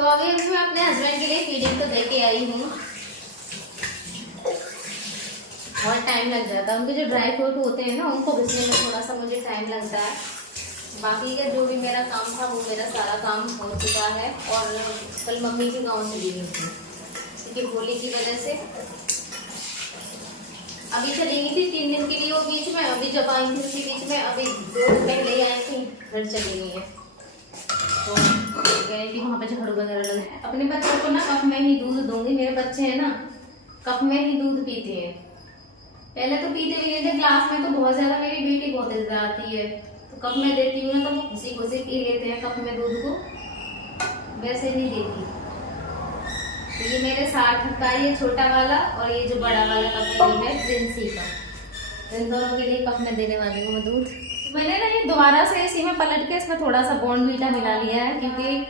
तो अभी मैं अपने हस्बैंड के लिए फीडिंग तो दे के आई हूँ। बहुत टाइम लग जाता है, उनके जो ड्राई फ्रूट होते हैं ना उनको घिसने में थोड़ा सा मुझे टाइम लगता है। बाकी का जो भी मेरा काम था वो मेरा सारा काम हो चुका है। और कल मम्मी के गाँव चली गई थी क्योंकि होली की वजह से। अभी चली गई थी 3 दिन के लिए वो बीच में, अभी जब आई थी उसी बीच में, अभी 2 दिन पहले ही आई थी, घर चली गई है। तो गए कि वहाँ पे झाड़ू वगैरह लगे। अपने बच्चों को ना कप में ही दूध दूंगी, मेरे बच्चे हैं ना कप में ही दूध पीते हैं। पहले तो पीते भी नहीं थे, ग्लास में तो बहुत ज्यादा, मेरी बेटी बहुत इतराती है तो कप में देती हूँ ना तो वो खुशी खुशी पी लेते हैं कप में दूध को, वैसे नहीं देती। तो ये मेरे साथ का ये छोटा वाला और ये जो बड़ा वाला कप है प्रिंसी का, इन दोनों के लिए कप में देने वाली हूँ मैं दूध। मैंने ना ये दोबारा से इसी में पलट के इसमें थोड़ा सा बॉर्नवीटा मिला लिया है, क्योंकि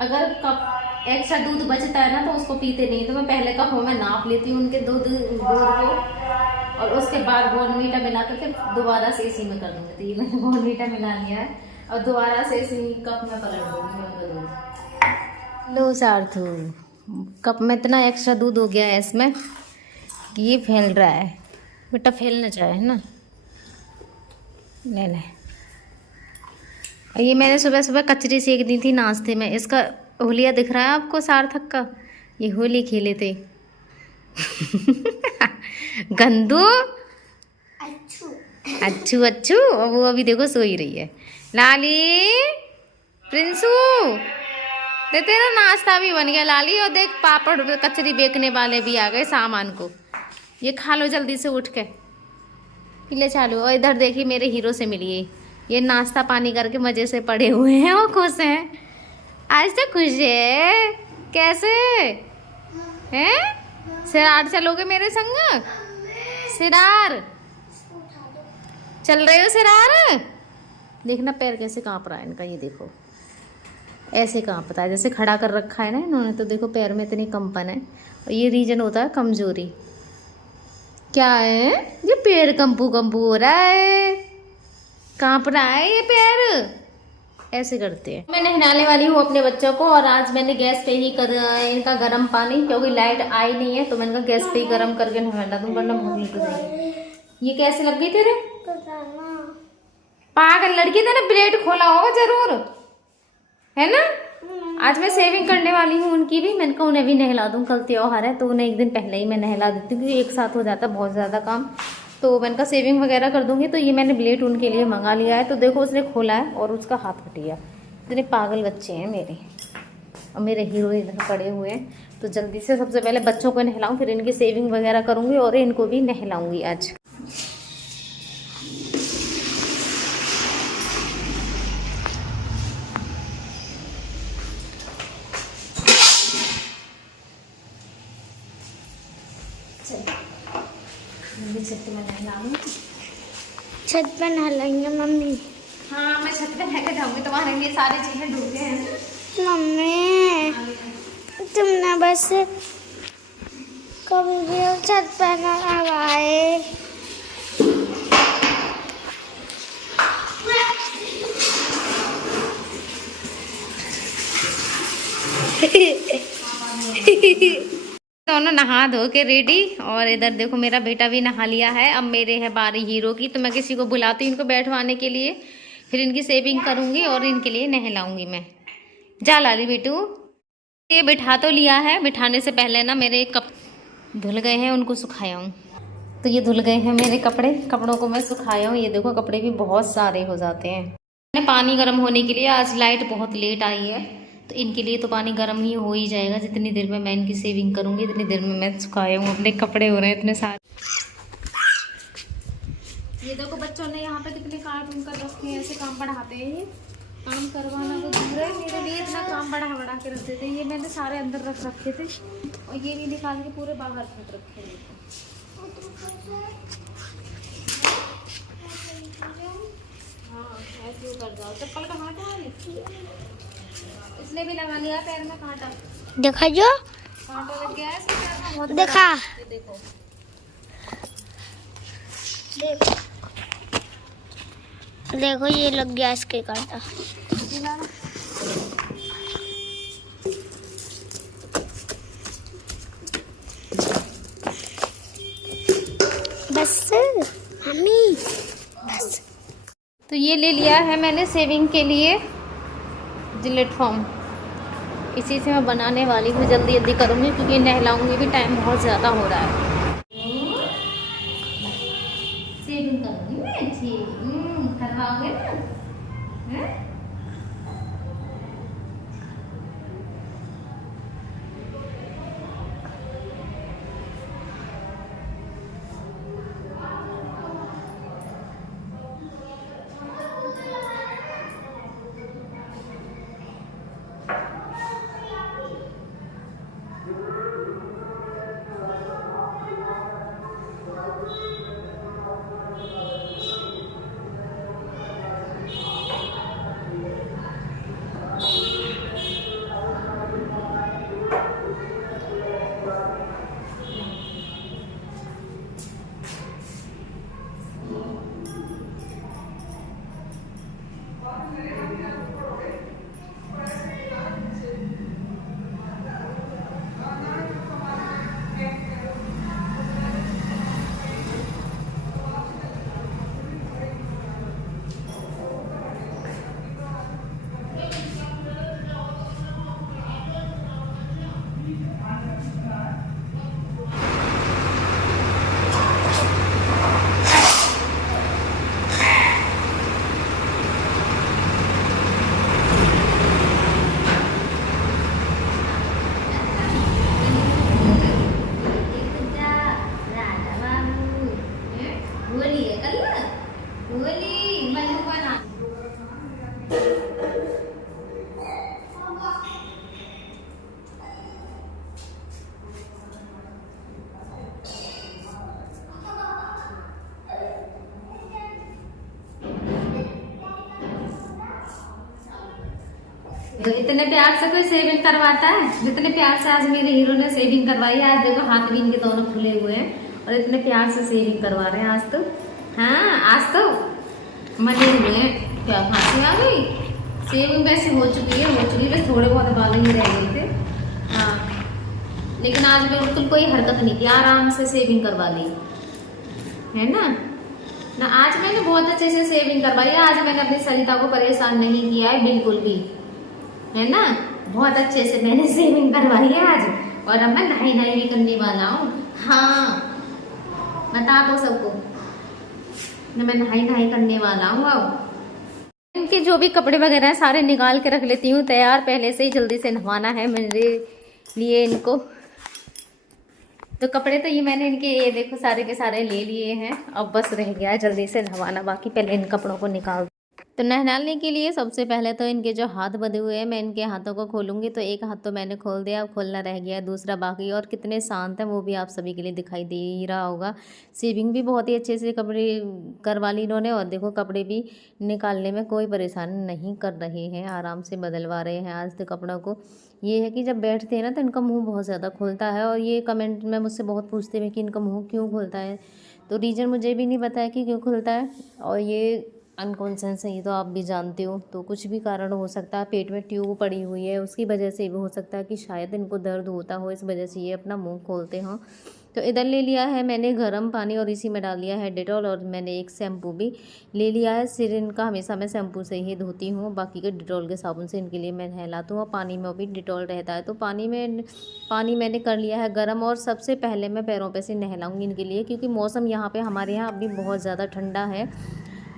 अगर कप एक्स्ट्रा दूध बचता है ना तो उसको पीते नहीं, तो मैं पहले कप में नाप लेती हूँ उनके दूध को और उसके बाद बॉर्नवीटा मिला कर फिर दोबारा से इसी में कर दूँगी। तो ये मैंने बॉर्नवीटा मिला लिया है और दोबारा से इसी कप में पलट दूँगी उनका दूध। लो सार्थू, कप में इतना एक्स्ट्रा दूध हो गया है इसमें कि ये फैल रहा है। बेटा फैलना चाहे है ना, ले ले। ये मैंने सुबह सुबह कचरी सेक दी थी नाश्ते में। इसका होलिया दिख रहा है आपको सार्थक का, ये होली खेले थे। गंदू अच्छू अच्छू, वो अभी देखो सो ही रही है। लाली प्रिंसू दे, तेरा नाश्ता भी बन गया लाली। और देख पापड़ कचरी बेचने वाले भी आ गए सामान को, ये खा लो जल्दी से उठ के, ले चालू। और इधर देखिए मेरे हीरो से मिलिए, ये नाश्ता पानी करके मजे से पड़े हुए हैं और खुश हैं। आज तो खुश है। कैसे हैं? सिरार चलोगे मेरे संग? सिरार चल रहे हो सिरार? देखना पैर कैसे कांप रहा है इनका, ये देखो ऐसे कांपता है जैसे खड़ा कर रखा है ना इन्होंने। तो देखो पैर में इतनी कंपन है और ये रीजन होता है कमजोरी। क्या है ये पैर कंपू कंपू हो रहा है, कांप रहा है ये पैर, ऐसे करते हैं। मैं नहलाने वाली हूँ अपने बच्चों को और आज मैंने गैस पे ही कर इनका गर्म पानी, क्योंकि लाइट आई नहीं है तो मैंने कहा गैस पे ही गर्म करके नहला दूँ वरना बहुत लेट हो जाएगी। ये कैसे लग गई तेरे? पागल लड़की, तेरा ब्लेड खोला होगा जरूर है ना। आज मैं सेविंग करने वाली हूँ उनकी भी, मैंने कहा उन्हें भी नहला दूँ, कल त्योहार है तो उन्हें एक दिन पहले ही मैं नहला देती हूँ क्योंकि एक साथ हो जाता है बहुत ज़्यादा काम। तो मैंने कहा सेविंग वगैरह कर दूँगी। तो ये मैंने ब्लेड उनके लिए मंगा लिया है। तो देखो उसने खोला है और उसका हाथ फट गया। इतने पागल बच्चे हैं मेरे, और मेरे हीरो इधर पड़े हुए हैं। तो जल्दी से सबसे पहले बच्चों को नहलाऊँ, फिर इनकी सेविंग वगैरह करूँगी और इनको भी नहलाऊँगी आज। छत पर नहलाएंगे मम्मी। हाँ मैं छत पे लेके जाऊंगी, तुम्हारे लिए सारी चीजें ढूंढे हैं। मम्मी तुमने बस कभी भी छत पर न लगाए। दोनों नहा धो के रेडी, और इधर देखो मेरा बेटा भी नहा लिया है। अब मेरे है बारी हीरो की, तो मैं किसी को बुलाती हूँ इनको बैठवाने के लिए, फिर इनकी सेविंग करूँगी और इनके लिए नहलाऊंगी मैं। जा लाली बेटू, ये बिठा तो लिया है, बिठाने से पहले ना मेरे कप धुल गए हैं, उनको सुखाया हूँ। तो ये धुल गए हैं मेरे कपड़े, कपड़ों को मैं सुखाया हूँ। ये देखो कपड़े भी बहुत सारे हो जाते हैं। मैंने पानी गर्म होने के लिए, आज लाइट बहुत लेट आई है तो इनके लिए तो पानी गर्म ही हो ही जाएगा। जितनी देर में मैं इनकी सेविंग करूँगी इतनी देर में मैं सुखाया हूँ। अपने कपड़े हो रहे हैं इतने सारे। ये देखो बच्चों ने यहाँ पे कितने कार्टून कर रखे हैं, ऐसे काम बढ़ाते हैं। ये काम करवाना तो दूर है, मेरे लिए इतना काम बढ़ा के रखते थे। ये मैंने सारे अंदर रख रखे थे और ये भी निकाल के पूरे बाहर फेंक रखे थे। हाँ ऐसे कर जाओ। चप्पल का कांटा है, इसने भी लगा लिया पैर में कांटा। देखा जो कांटा लग गया है इसके पैर में बहुत। देखा देखो देखो ये लग गया इसके कांटा। बस मम्मी बस। तो ये ले लिया है मैंने सेविंग के लिए जिलेट फॉर्म। इसी से मैं बनाने वाली हूँ, जल्दी जल्दी करूँगी क्योंकि नहलाऊंगी भी, टाइम बहुत ज़्यादा हो रहा है। सेविंग करूँगी मैं अच्छी, करवाओगे ना? हैं? तो इतने प्यार से कोई सेविंग करवाता है? जितने प्यार से आज मेरे हीरो ने सेविंग करवाई है। आज देखो हाथ भी इनके दोनों खुले हुए हैं और इतने प्यार से सेविंग करवा रहे हैं आज तो। हाँ, आज तो मजे हुए हैं। क्या खांसी आ गई? सेविंग वैसे हो चुकी है, बस थोड़े बहुत बाल ही रह गए थे। हाँ, लेकिन आज बिल्कुल कोई हरकत नहीं की, आराम से सेविंग करवा ली है ना। आज मैंने बहुत अच्छे से सेविंग करवाई है। आज मैंने अपनी सरिता को परेशान नहीं किया है बिल्कुल भी, है ना। बहुत अच्छे से मैंने सेविंग करवाई है आज। और अब मैं नहाई नहाई भी करने वाला हूँ। हाँ, बता दो सबको, मैं नहाई नहाई करने वाला हूँ। अब इनके जो भी कपड़े वगैरह है सारे निकाल के रख लेती हूँ तैयार, पहले से ही जल्दी से नहवाना है मेरे लिए इनको। तो कपड़े तो ये मैंने इनके ये देखो सारे के सारे ले लिए हैं। अब बस रह गया है जल्दी से नहवाना, बाकी पहले इन कपड़ों को निकाल। तो नहलाने के लिए सबसे पहले तो इनके जो हाथ बंधे हुए हैं मैं इनके हाथों को खोलूंगी। तो एक हाथ तो मैंने खोल दिया, अब खोलना रह गया दूसरा बाकी। और कितने शांत है वो भी आप सभी के लिए दिखाई दे ही रहा होगा। सेविंग भी बहुत ही अच्छे से कपड़े करवा ली इन्होंने। और देखो कपड़े भी निकालने में कोई परेशानी नहीं कर रहे हैं, आराम से बदलवा रहे हैं आज तो कपड़ों को। ये है कि जब बैठते हैं ना तो इनका मुँह बहुत ज़्यादा खुलता है। और ये कमेंट में मुझसे बहुत पूछते हैं कि इनका मुँह क्यों खुलता है, तो रीज़न मुझे भी नहीं पता है कि क्यों खुलता है। और ये अनकॉन्शियस है, ये तो आप भी जानते हो। तो कुछ भी कारण हो सकता है, पेट में ट्यूब पड़ी हुई है उसकी वजह से भी हो सकता है कि शायद इनको दर्द होता हो, इस वजह से ये अपना मुंह खोलते हों। तो इधर ले लिया है मैंने गर्म पानी और इसी में डाल लिया है डेटॉल। और मैंने एक शैम्पू भी ले लिया है। सिर इनका हमेशा मैं शैम्पू से ही धोती हूँ, बाकी के डेटॉल के साबुन से इनके लिए मैं नहलाती हूँ। और पानी में भी डेटॉल रहता है। तो पानी मैंने कर लिया है गर्म। और सबसे पहले मैं पैरों पे से नहलाऊँगी इनके लिए, क्योंकि मौसम यहाँ पे हमारे यहाँ अभी बहुत ज़्यादा ठंडा है।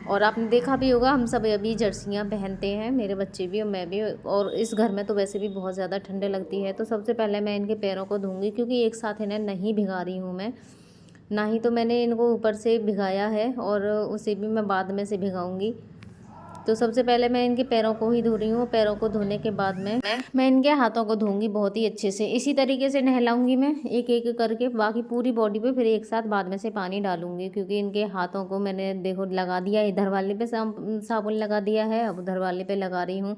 और आपने देखा भी होगा हम सब अभी जर्सियाँ पहनते हैं, मेरे बच्चे भी और मैं भी। और इस घर में तो वैसे भी बहुत ज़्यादा ठंडे लगती है। तो सबसे पहले मैं इनके पैरों को धोऊंगी, क्योंकि एक साथ इन्हें नहीं भिगा रही हूँ मैं, ना ही तो मैंने इनको ऊपर से भिगाया है और उसे भी मैं बाद में से भिगाऊंगी। तो सबसे पहले मैं इनके पैरों को ही धो रही हूँ। पैरों को धोने के बाद मैं इनके हाथों को धोऊंगी बहुत ही अच्छे से। इसी तरीके से नहलाऊंगी मैं एक एक करके, बाकी पूरी बॉडी पे फिर एक साथ बाद में से पानी डालूंगी। क्योंकि इनके हाथों को मैंने देखो लगा दिया, इधर वाले पे साबुन लगा दिया है, अब उधर वाले पे लगा रही हूँ।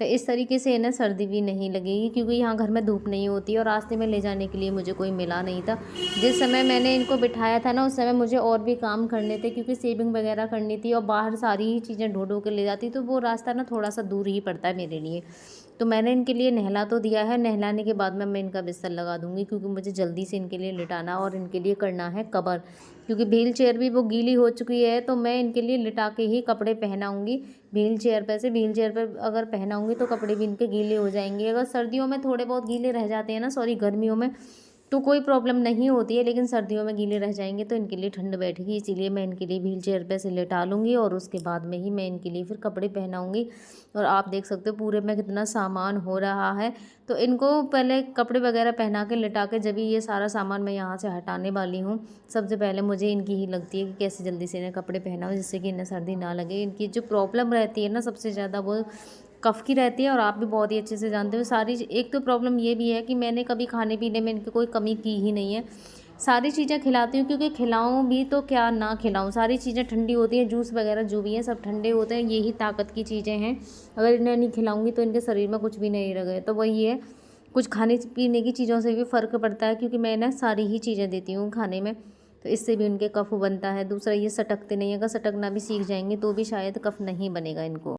तो इस तरीके से इन्हें सर्दी भी नहीं लगेगी, क्योंकि यहाँ घर में धूप नहीं होती और रास्ते में ले जाने के लिए मुझे कोई मिला नहीं था। जिस समय मैंने इनको बिठाया था ना उस समय मुझे और भी काम करने थे, क्योंकि सेविंग वगैरह करनी थी और बाहर सारी ही चीज़ें ढो ढो के ले जाती, तो वो रास्ता ना थोड़ा सा दूर ही पड़ता है मेरे लिए। तो मैंने इनके लिए नहला तो दिया है, नहलाने के बाद मैं इनका बिस्तर लगा दूँगी, क्योंकि मुझे जल्दी से इनके लिए लिटाना और इनके लिए करना है कवर, क्योंकि व्हील चेयर भी वो गीली हो चुकी है। तो मैं इनके लिए लिटा के ही कपड़े पहनाऊँगी व्हील चेयर पर से। व्हील चेयर पर अगर पहनाऊँगी तो कपड़े भी इनके गीले हो जाएंगे। अगर सर्दियों में थोड़े बहुत गीले रह जाते हैं ना, सॉरी गर्मियों में, तो कोई प्रॉब्लम नहीं होती है, लेकिन सर्दियों में गीले रह जाएंगे तो इनके लिए ठंड बैठेगी, इसीलिए मैं इनके लिए व्हील चेयर पे से लेटा लूँगी और उसके बाद में ही मैं इनके लिए फिर कपड़े पहनाऊँगी। और आप देख सकते हो पूरे में कितना सामान हो रहा है। तो इनको पहले कपड़े वगैरह पहना के लिटा के जब ये सारा सामान मैं यहाँ से हटाने वाली हूँ, सबसे पहले मुझे इनकी ही लगती है कि कैसे जल्दी से इन्हें कपड़े पहनाऊँ जिससे कि इन्हें सर्दी ना लगे। इनकी जो प्रॉब्लम रहती है ना सबसे ज़्यादा, वो कफ़ की रहती है, और आप भी बहुत ही अच्छे से जानते हो। सारी एक तो प्रॉब्लम ये भी है कि मैंने कभी खाने पीने में इनकी कोई कमी की ही नहीं है, सारी चीज़ें खिलाती हूँ, क्योंकि खिलाऊँ भी तो क्या ना खिलाऊँ, सारी चीज़ें ठंडी होती हैं, जूस वगैरह जो भी हैं सब ठंडे होते हैं, यही ताकत की चीज़ें हैं। अगर इन्हें नहीं खिलाऊँगी तो इनके शरीर में कुछ भी नहीं रहे। तो वही है, कुछ खाने पीने की चीज़ों से भी फ़र्क पड़ता है, क्योंकि मैं ना सारी ही चीज़ें देती हूँ खाने में, तो इससे भी उनके कफ़ बनता है। दूसरा ये सटकते नहीं, अगर सटकना भी सीख जाएंगे तो भी शायद कफ़ नहीं बनेगा इनको।